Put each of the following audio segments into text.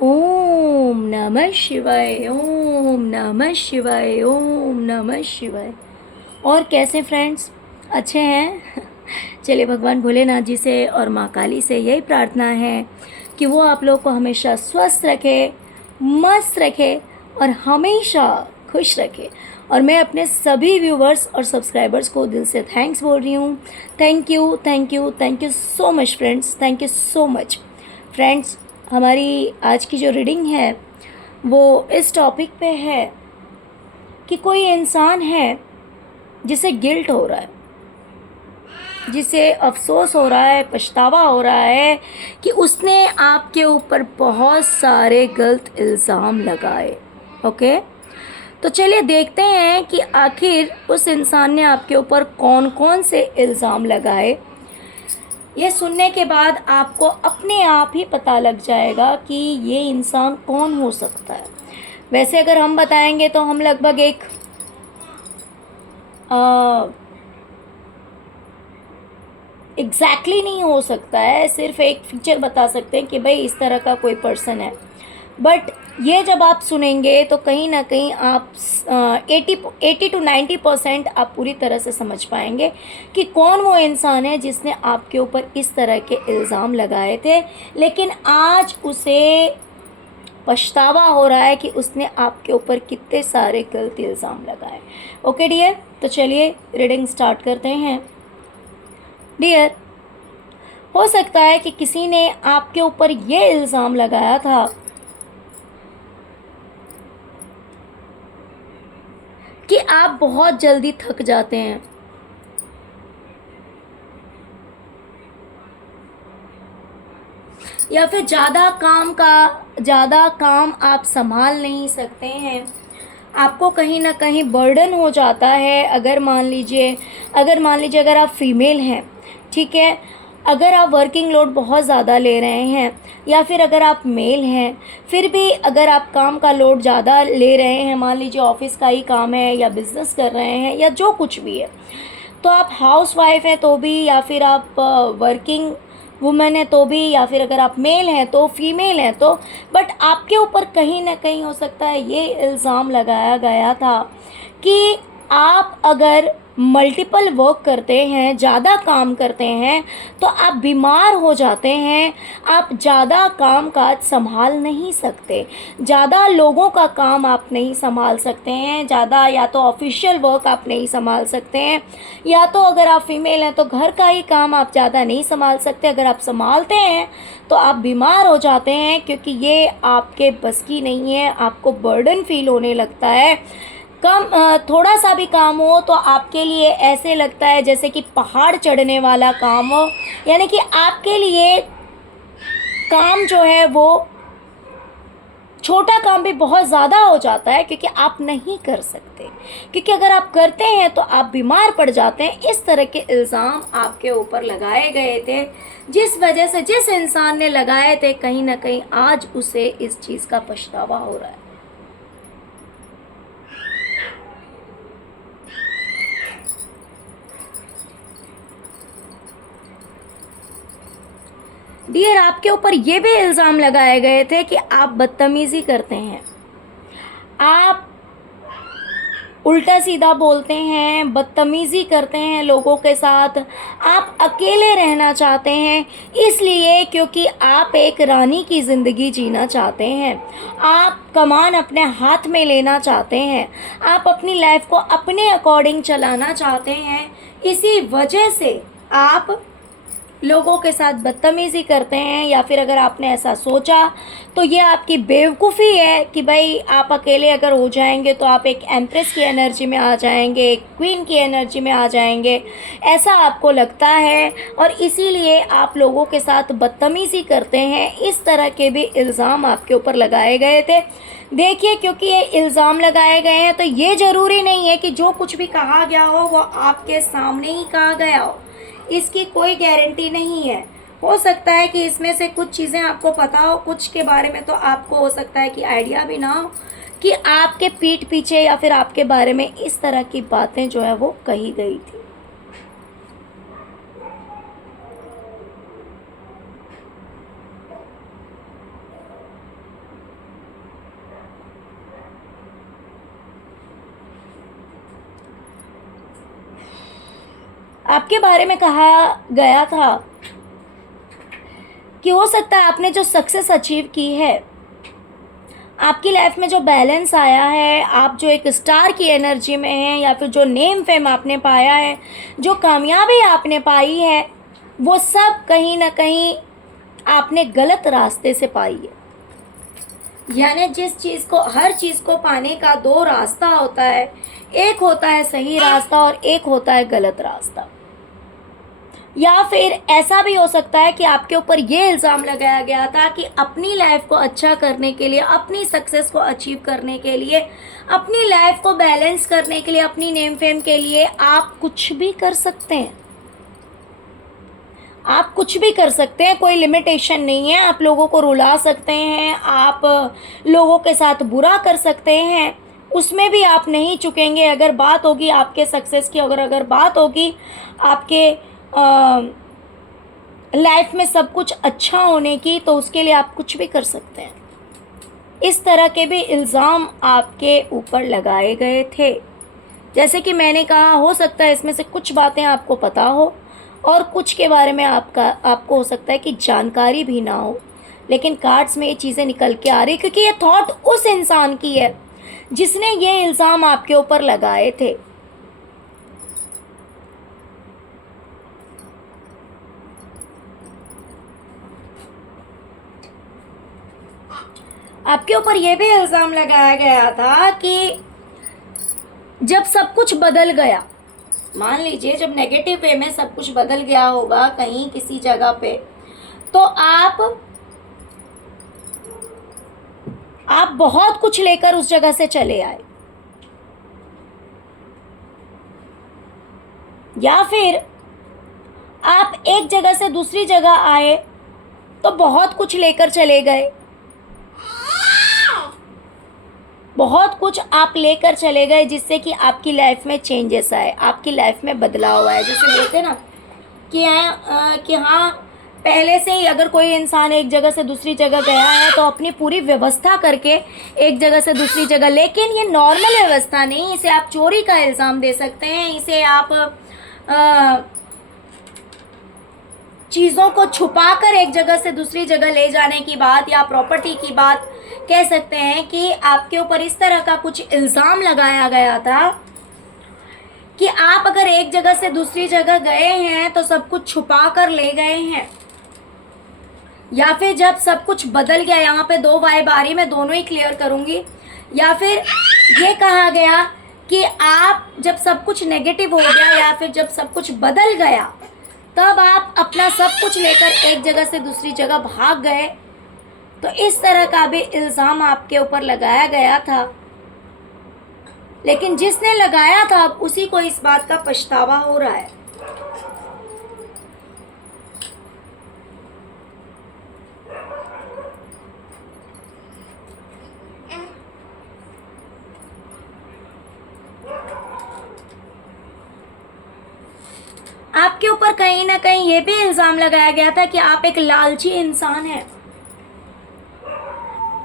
ओम नमः शिवाय, ओम नमः शिवाय, ओम नमः शिवाय। और कैसे फ्रेंड्स, अच्छे हैं? चलिए, भगवान भोलेनाथ जी से और माँ काली से यही प्रार्थना है कि वो आप लोग को हमेशा स्वस्थ रखे, मस्त रखे और हमेशा खुश रखे। और मैं अपने सभी व्यूवर्स और सब्सक्राइबर्स को दिल से थैंक्स बोल रही हूँ। Thank you, thank you, thank you so much friends, thank you so much friends. हमारी आज की जो रीडिंग है वो इस टॉपिक पे है कि कोई इंसान है जिसे गिल्ट हो रहा है, जिसे अफसोस हो रहा है, पछतावा हो रहा है कि उसने आपके ऊपर बहुत सारे गलत इल्ज़ाम लगाए। ओके, तो चलिए देखते हैं कि आखिर उस इंसान ने आपके ऊपर कौन कौन से इल्ज़ाम लगाए। ये सुनने के बाद आपको अपने आप ही पता लग जाएगा कि ये इंसान कौन हो सकता है। वैसे अगर हम बताएंगे तो हम लगभग एक एग्जैक्टली नहीं हो सकता है, सिर्फ एक फीचर बता सकते हैं कि भाई इस तरह का कोई पर्सन है। बट ये जब आप सुनेंगे तो कहीं ना कहीं आप 80 to 90% आप पूरी तरह से समझ पाएंगे कि कौन वो इंसान है जिसने आपके ऊपर इस तरह के इल्ज़ाम लगाए थे, लेकिन आज उसे पछतावा हो रहा है कि उसने आपके ऊपर कितने सारे गलत इल्ज़ाम लगाए। ओके डियर, तो चलिए रीडिंग स्टार्ट करते हैं। डियर, हो सकता है कि किसी ने आपके ऊपर ये इल्ज़ाम लगाया था कि आप बहुत जल्दी थक जाते हैं, या फिर ज़्यादा काम आप संभाल नहीं सकते हैं। आपको कहीं ना कहीं बर्डन हो जाता है। अगर मान लीजिए अगर आप फीमेल हैं, ठीक है, अगर आप वर्किंग लोड बहुत ज़्यादा ले रहे हैं, या फिर अगर आप मेल हैं, फिर भी अगर आप काम का लोड ज़्यादा ले रहे हैं, मान लीजिए ऑफिस का ही काम है या बिज़नेस कर रहे हैं या जो कुछ भी है, तो आप हाउस वाइफ हैं तो भी, या फिर आप वर्किंग वुमेन है तो भी, या फिर अगर आप मेल हैं तो फीमेल हैं तो, बट आपके ऊपर कहीं ना कहीं हो सकता है ये इल्ज़ाम लगाया गया था कि आप अगर मल्टीपल वर्क करते हैं, ज़्यादा काम करते हैं, तो आप बीमार हो जाते हैं। आप ज़्यादा काम काज संभाल नहीं सकते, ज़्यादा लोगों का काम आप नहीं संभाल सकते हैं, ज़्यादा या तो ऑफिशियल वर्क आप नहीं संभाल सकते हैं, या तो अगर आप फीमेल हैं तो घर का ही काम आप ज़्यादा नहीं संभाल सकते। अगर आप संभालते हैं तो आप बीमार हो जाते हैं, क्योंकि ये आपके बस की नहीं है। आपको बर्डन फील होने लगता है। थोड़ा सा भी काम हो तो आपके लिए ऐसे लगता है जैसे कि पहाड़ चढ़ने वाला काम हो, यानी कि आपके लिए काम जो है वो छोटा काम भी बहुत ज़्यादा हो जाता है, क्योंकि आप नहीं कर सकते, क्योंकि अगर आप करते हैं तो आप बीमार पड़ जाते हैं। इस तरह के इल्ज़ाम आपके ऊपर लगाए गए थे, जिस वजह से जिस इंसान ने लगाए थे कहीं ना कहीं आज उसे इस चीज़ का पछतावा हो रहा है। डियर, आपके ऊपर ये भी इल्ज़ाम लगाए गए थे कि आप बदतमीज़ी करते हैं, आप उल्टा सीधा बोलते हैं, बदतमीज़ी करते हैं लोगों के साथ, आप अकेले रहना चाहते हैं, इसलिए क्योंकि आप एक रानी की ज़िंदगी जीना चाहते हैं, आप कमान अपने हाथ में लेना चाहते हैं, आप अपनी लाइफ को अपने अकॉर्डिंग चलाना चाहते हैं। इसी वजह से आप लोगों के साथ बदतमीज़ी करते हैं, या फिर अगर आपने ऐसा सोचा तो ये आपकी बेवकूफ़ी है कि भाई आप अकेले अगर हो जाएंगे तो आप एक एम्प्रेस की एनर्जी में आ जाएंगे, एक क्वीन की एनर्जी में आ जाएंगे, ऐसा आपको लगता है, और इसीलिए आप लोगों के साथ बदतमीज़ी करते हैं। इस तरह के भी इल्ज़ाम आपके ऊपर लगाए गए थे। देखिए, क्योंकि ये इल्ज़ाम लगाए गए हैं तो ये ज़रूरी नहीं है कि जो कुछ भी कहा गया हो वो आपके सामने ही कहा गया हो, इसकी कोई गारंटी नहीं है। हो सकता है कि इसमें से कुछ चीज़ें आपको पता हो, कुछ के बारे में तो आपको हो सकता है कि आइडिया भी ना हो कि आपके पीठ पीछे या फिर आपके बारे में इस तरह की बातें जो है वो कही गई थी। आपके बारे में कहा गया था कि हो सकता है आपने जो सक्सेस अचीव की है, आपकी लाइफ में जो बैलेंस आया है, आप जो एक स्टार की एनर्जी में हैं, या फिर जो नेम फेम आपने पाया है, जो कामयाबी आपने पाई है, वो सब कहीं ना कहीं आपने गलत रास्ते से पाई है। यानी जिस चीज़ को, हर चीज़ को पाने का दो रास्ता होता है, एक होता है सही रास्ता और एक होता है गलत रास्ता। या फिर ऐसा भी हो सकता है कि आपके ऊपर ये इल्ज़ाम लगाया गया था कि अपनी लाइफ को अच्छा करने के लिए, अपनी सक्सेस को अचीव करने के लिए, अपनी लाइफ को बैलेंस करने के लिए, अपनी नेम फेम के लिए आप कुछ भी कर सकते हैं। आप कुछ भी कर सकते हैं, कोई लिमिटेशन नहीं है। आप लोगों को रुला सकते हैं, आप लोगों के साथ बुरा कर सकते हैं, उसमें भी आप नहीं चुकेंगे। अगर बात होगी आपके सक्सेस की, अगर बात होगी आपके लाइफ में सब कुछ अच्छा होने की, तो उसके लिए आप कुछ भी कर सकते हैं। इस तरह के भी इल्ज़ाम आपके ऊपर लगाए गए थे। जैसे कि मैंने कहा, हो सकता है इसमें से कुछ बातें आपको पता हो और कुछ के बारे में आपको हो सकता है कि जानकारी भी ना हो, लेकिन कार्ड्स में ये चीज़ें निकल के आ रही, क्योंकि ये थॉट उस इंसान की है जिसने ये इल्ज़ाम आपके ऊपर लगाए थे। आपके ऊपर ये भी इल्ज़ाम लगाया गया था कि जब सब कुछ बदल गया, मान लीजिए जब नेगेटिव वे में सब कुछ बदल गया होगा कहीं किसी जगह पे, तो आप बहुत कुछ लेकर उस जगह से चले आए, या फिर आप एक जगह से दूसरी जगह आए तो बहुत कुछ लेकर चले गए, बहुत कुछ आप लेकर चले गए जिससे कि आपकी लाइफ में चेंजेस आए, आपकी लाइफ में बदलाव आए। जैसे बोलते हैं ना कि हाँ, पहले से ही अगर कोई इंसान एक जगह से दूसरी जगह गया है तो अपनी पूरी व्यवस्था करके एक जगह से दूसरी जगह, लेकिन ये नॉर्मल व्यवस्था नहीं, इसे आप चोरी का इल्ज़ाम दे सकते हैं, इसे आप चीज़ों को छुपाकर एक जगह से दूसरी जगह ले जाने की बात, या प्रॉपर्टी की बात कह सकते हैं कि आपके ऊपर इस तरह का कुछ इल्ज़ाम लगाया गया था कि आप अगर एक जगह से दूसरी जगह गए हैं तो सब कुछ छुपा कर ले गए हैं, या फिर जब सब कुछ बदल गया, यहाँ पे दो वाई बारी में दोनों ही क्लियर करूँगी, या फिर ये कहा गया कि आप जब सब कुछ नेगेटिव हो गया या फिर जब सब कुछ बदल गया, तब आप अपना सब कुछ लेकर एक जगह से दूसरी जगह भाग गए। तो इस तरह का भी इल्ज़ाम आपके ऊपर लगाया गया था, लेकिन जिसने लगाया था अब उसी को इस बात का पछतावा हो रहा है। आपके ऊपर कहीं ना कहीं ये भी इल्ज़ाम लगाया गया था कि आप एक लालची इंसान हैं।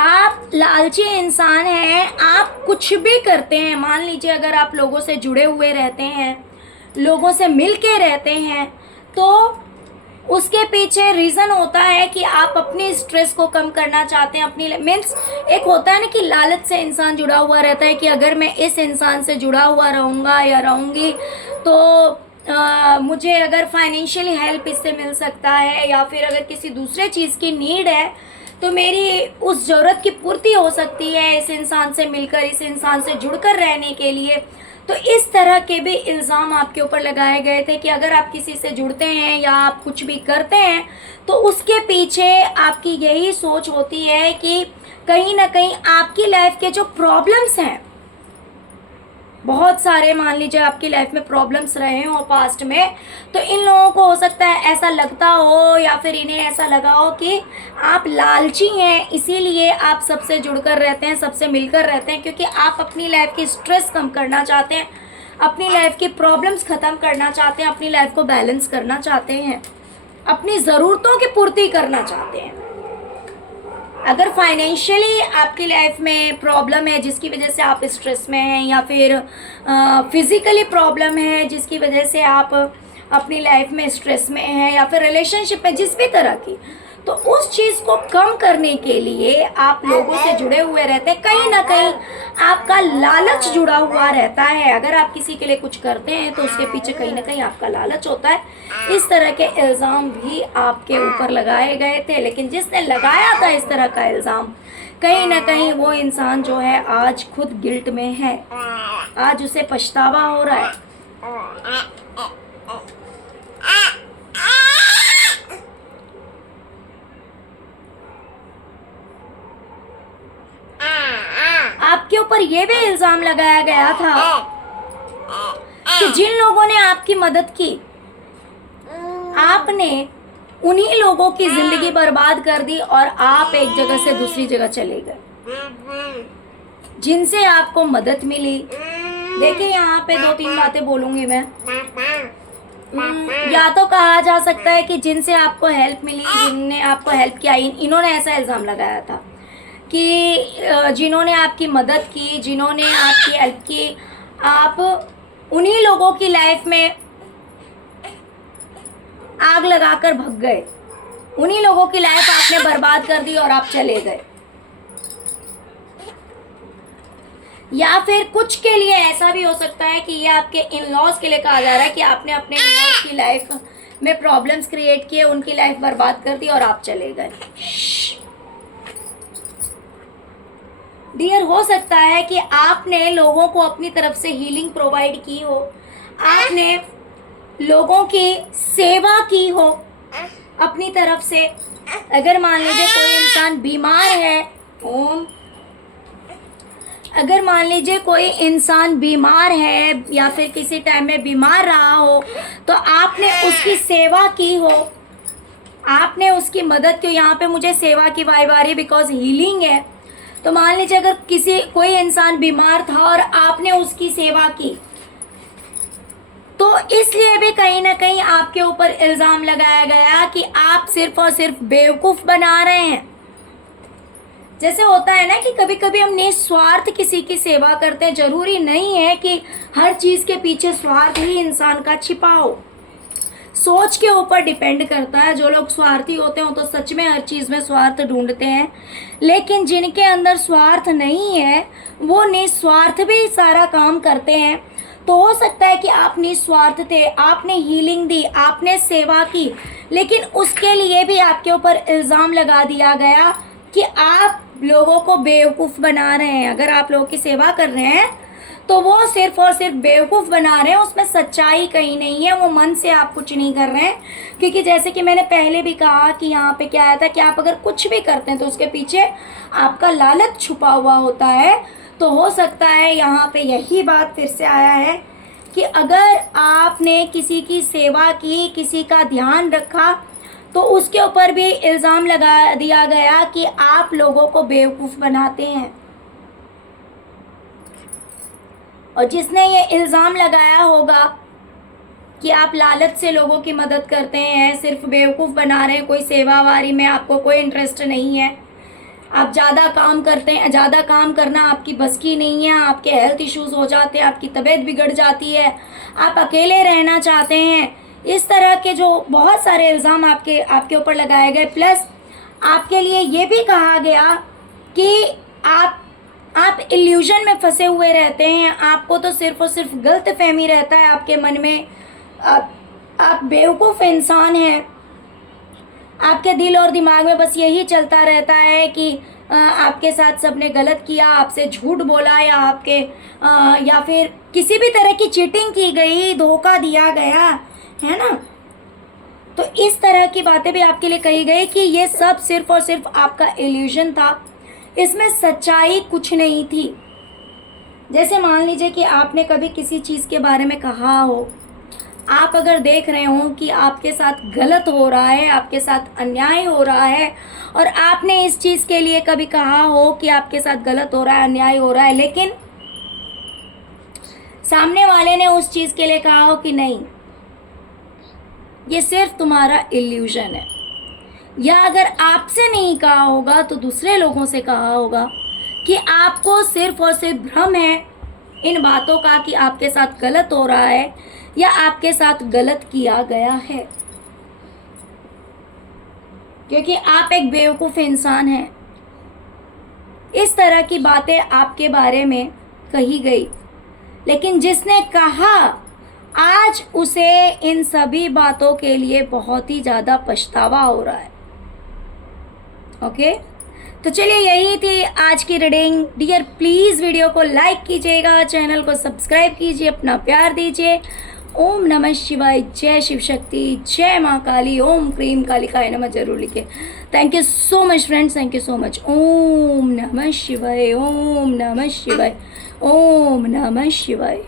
आप लालची इंसान हैं, आप कुछ भी करते हैं। मान लीजिए अगर आप लोगों से जुड़े हुए रहते हैं, लोगों से मिल के रहते हैं, तो उसके पीछे रीज़न होता है कि आप अपनी स्ट्रेस को कम करना चाहते हैं। अपनी मीन्स एक होता है ना कि लालच से इंसान जुड़ा हुआ रहता है कि अगर मैं इस इंसान से जुड़ा हुआ रहूँगा या रहूँगी तो मुझे अगर फाइनेंशियली हेल्प इससे मिल सकता है, या फिर अगर किसी दूसरे चीज़ की नीड है तो मेरी उस ज़रूरत की पूर्ति हो सकती है इस इंसान से मिलकर, इस इंसान से जुड़कर रहने के लिए। तो इस तरह के भी इल्ज़ाम आपके ऊपर लगाए गए थे कि अगर आप किसी से जुड़ते हैं या आप कुछ भी करते हैं तो उसके पीछे आपकी यही सोच होती है कि कहीं ना कहीं आपकी लाइफ के जो प्रॉब्लम्स हैं, बहुत सारे मान लीजिए आपकी लाइफ में प्रॉब्लम्स रहे हो पास्ट में, तो इन लोगों को हो सकता है ऐसा लगता हो या फिर इन्हें ऐसा लगा हो कि आप लालची हैं, इसीलिए आप सबसे जुड़कर रहते हैं, सबसे मिलकर रहते हैं, क्योंकि आप अपनी लाइफ की स्ट्रेस कम करना चाहते हैं, अपनी लाइफ की प्रॉब्लम्स ख़त्म करना चाहते हैं, अपनी लाइफ को बैलेंस करना चाहते हैं, अपनी ज़रूरतों की पूर्ति करना चाहते हैं। अगर फाइनेंशियली आपकी लाइफ में प्रॉब्लम है जिसकी वजह से आप स्ट्रेस में हैं, या फिर फिज़िकली प्रॉब्लम है जिसकी वजह से आप अपनी लाइफ में स्ट्रेस में हैं या फिर रिलेशनशिप में जिस भी तरह की, तो उस चीज़ को कम करने के लिए आप लोगों से जुड़े हुए रहते हैं। कहीं ना कहीं आपका लालच जुड़ा हुआ रहता है। अगर आप किसी के लिए कुछ करते हैं तो उसके पीछे कहीं ना कहीं आपका लालच होता है। इस तरह के इल्ज़ाम भी आपके ऊपर लगाए गए थे, लेकिन जिसने लगाया था इस तरह का इल्ज़ाम, कहीं ना कहीं वो इंसान जो है आज खुद गिल्ट में है, आज उसे पछतावा हो रहा है। आपके ऊपर ये भी इल्जाम लगाया गया था कि जिन लोगों ने आपकी मदद की, आपने उन्हीं लोगों की जिंदगी बर्बाद कर दी और आप एक जगह से दूसरी जगह चले गए जिनसे आपको मदद मिली। देखिए यहाँ पे 2-3 बातें बोलूंगी मैं। या तो कहा जा सकता है कि जिनसे आपको हेल्प मिली, जिनने आपको हेल्प किया, इन्होंने ऐसा इल्ज़ाम लगाया था कि जिन्होंने आपकी मदद की, जिन्होंने आपकी हेल्प की, आप उन्हीं लोगों की लाइफ में आग लगाकर भग गए, उन्हीं लोगों की लाइफ आपने बर्बाद कर दी और आप चले गए। या फिर कुछ के लिए ऐसा भी हो सकता है कि ये आपके इन लॉज के लिए कहा जा रहा है कि आपने अपने इन लॉज की लाइफ में प्रॉब्लम्स क्रिएट किए, उनकी लाइफ बर्बाद कर दी और आप चले गए। डियर, हो सकता है कि आपने लोगों को अपनी तरफ से हीलिंग प्रोवाइड की हो, आपने लोगों की सेवा की हो अपनी तरफ से। अगर मान लीजिए कोई इंसान बीमार है, अगर मान लीजिए कोई इंसान बीमार है या फिर किसी टाइम में बीमार रहा हो, तो आपने उसकी सेवा की हो, आपने उसकी मदद की। यहाँ पे मुझे सेवा की वाइब आ रही है बिकॉज हीलिंग है। तो मान लीजिए अगर कोई इंसान बीमार था और आपने उसकी सेवा की, तो इसलिए भी कहीं ना कहीं आपके ऊपर इल्ज़ाम लगाया गया कि आप सिर्फ और सिर्फ बेवकूफ़ बना रहे हैं। जैसे होता है ना कि कभी कभी हम निस्वार्थ किसी की सेवा करते हैं। ज़रूरी नहीं है कि हर चीज़ के पीछे स्वार्थ ही इंसान का छिपा हो। सोच के ऊपर डिपेंड करता है। जो लोग स्वार्थी होते हैं तो सच में हर चीज़ में स्वार्थ ढूंढते हैं, लेकिन जिनके अंदर स्वार्थ नहीं है वो निस्वार्थ भी सारा काम करते हैं। तो हो सकता है कि आप निस्वार्थ थे, आपने हीलिंग दी, आपने सेवा की, लेकिन उसके लिए भी आपके ऊपर इल्ज़ाम लगा दिया गया कि आप लोगों को बेवकूफ़ बना रहे हैं। अगर आप लोगों की सेवा कर रहे हैं तो वो सिर्फ और सिर्फ बेवकूफ़ बना रहे हैं, उसमें सच्चाई कहीं नहीं है, वो मन से आप कुछ नहीं कर रहे हैं। क्योंकि जैसे कि मैंने पहले भी कहा कि यहाँ पे क्या आया था कि आप अगर कुछ भी करते हैं तो उसके पीछे आपका लालच छुपा हुआ होता है। तो हो सकता है यहाँ पे यही बात फिर से आया है कि अगर आपने किसी की सेवा की, किसी का ध्यान रखा, तो उसके ऊपर भी इल्ज़ाम लगा दिया गया कि आप लोगों को बेवकूफ़ बनाते हैं। और जिसने ये इल्ज़ाम लगाया होगा कि आप लालच से लोगों की मदद करते हैं, सिर्फ बेवकूफ़ बना रहे हैं, कोई सेवावारी में आपको कोई इंटरेस्ट नहीं है, आप ज़्यादा काम करते हैं, ज़्यादा काम करना आपकी बस की नहीं है, आपके हेल्थ इश्यूज़ हो जाते हैं, आपकी तबीयत बिगड़ जाती है, आप अकेले रहना चाहते हैं, इस तरह के जो बहुत सारे इल्ज़ाम आपके ऊपर लगाए गए। प्लस आपके लिए ये भी कहा गया कि आप इल्यूजन में फंसे हुए रहते हैं, आपको तो सिर्फ और सिर्फ गलत फहमी रहता है आपके मन में, आप बेवकूफ़ इंसान हैं, आपके दिल और दिमाग में बस यही चलता रहता है कि आपके साथ सबने गलत किया, आपसे झूठ बोला, या फिर किसी भी तरह की चीटिंग की गई, धोखा दिया गया है ना। तो इस तरह की बातें भी आपके लिए कही गई कि ये सब सिर्फ और सिर्फ आपका इल्यूजन था, इसमें सच्चाई कुछ नहीं थी। जैसे मान लीजिए कि आपने कभी किसी चीज़ के बारे में कहा हो, आप अगर देख रहे हो कि आपके साथ गलत हो रहा है, आपके साथ अन्याय हो रहा है, और आपने इस चीज़ के लिए कभी कहा हो कि आपके साथ गलत हो रहा है, अन्याय हो रहा है, लेकिन सामने वाले ने उस चीज़ के लिए कहा हो कि नहीं, ये सिर्फ तुम्हारा इल्यूजन है, या अगर आपसे नहीं कहा होगा तो दूसरे लोगों से कहा होगा कि आपको सिर्फ और सिर्फ भ्रम है इन बातों का कि आपके साथ गलत हो रहा है, या आपके साथ गलत किया गया है, क्योंकि आप एक बेवकूफ़ इंसान हैं। इस तरह की बातें आपके बारे में कही गई, लेकिन जिसने कहा आज उसे इन सभी बातों के लिए बहुत ही ज़्यादा पछतावा हो रहा है। ओके, तो चलिए यही थी आज की रीडिंग। डियर प्लीज़ वीडियो को लाइक कीजिएगा, चैनल को सब्सक्राइब कीजिए, अपना प्यार दीजिए। ओम नमः शिवाय, जय शिव शक्ति, जय माँ काली, ओम क्रीम कालिकाय नमः जरूर लिखे। Thank you so much friends, thank you so much. ओम नमः शिवाय, ओम नमः शिवाय, ओम नमः शिवाय।